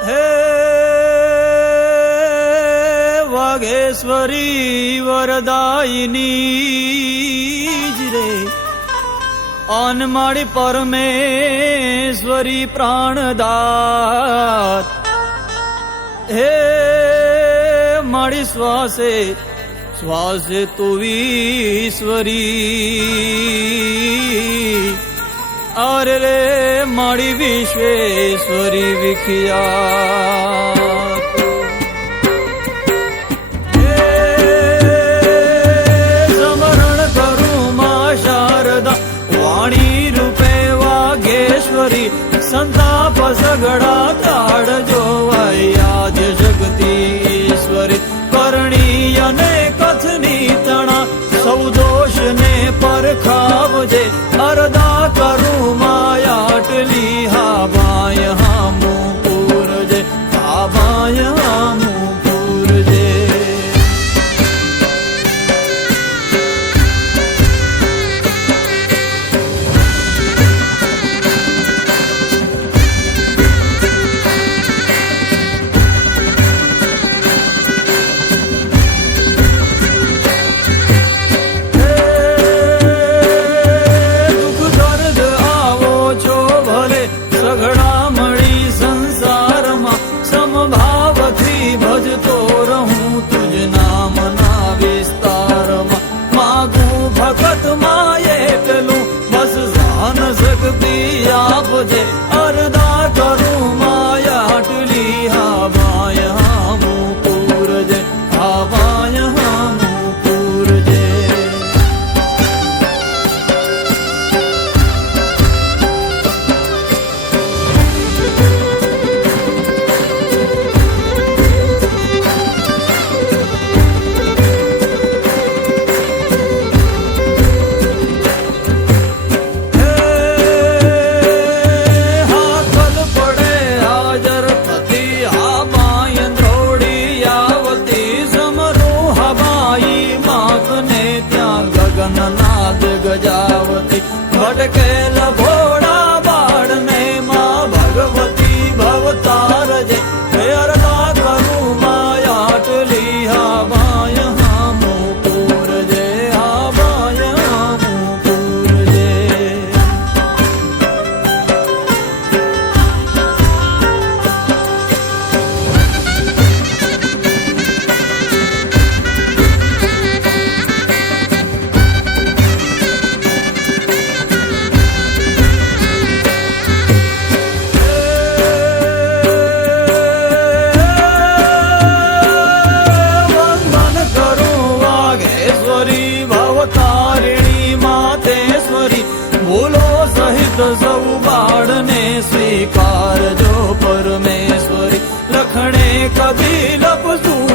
હે વાઘેશ્વરી વરદાયિની જ રે અનમાળી પરમેશ્વરી પ્રાણદાત હે માળી શ્વાસે શ્વાસે તું ઈશ્વરી અરે રે માળી વિશ્વેશ્વરી વિખ્યાત સમરણ કરું માં શારદા વાણી રૂપે વાઘેશ્વરી સંતાપ સગડા તાળ જોવાય આદ્ય શક્તિ ઈશ્વરી કરણી અને કથની તણા સૌ દોષ ને પરખાવજે અરદા કરું માયાટલી હા બાય હામું પૂરજે હા બાય હામું પૂરજે ભજતો રહું તુજ નામના વિસ્તારમાં માગું ભગત માએ પેલું બસ જાન શક્તિ આપજે અરદા કરું માયાટલી હા બાય હામું પૂરજે હા બાય હામું પૂરજે નાદ ગજાવતી ભટકેલ ભોળા બાળને માં ભગવતી ભવતારજે અરદા કરું માયાટલી હા બાય હામું પૂરજે હા બાય હામું પૂરજે બોલો સહિત સૌ બાળને સ્વીકારજો પરમેશ્વરી લખણે કદી લપસું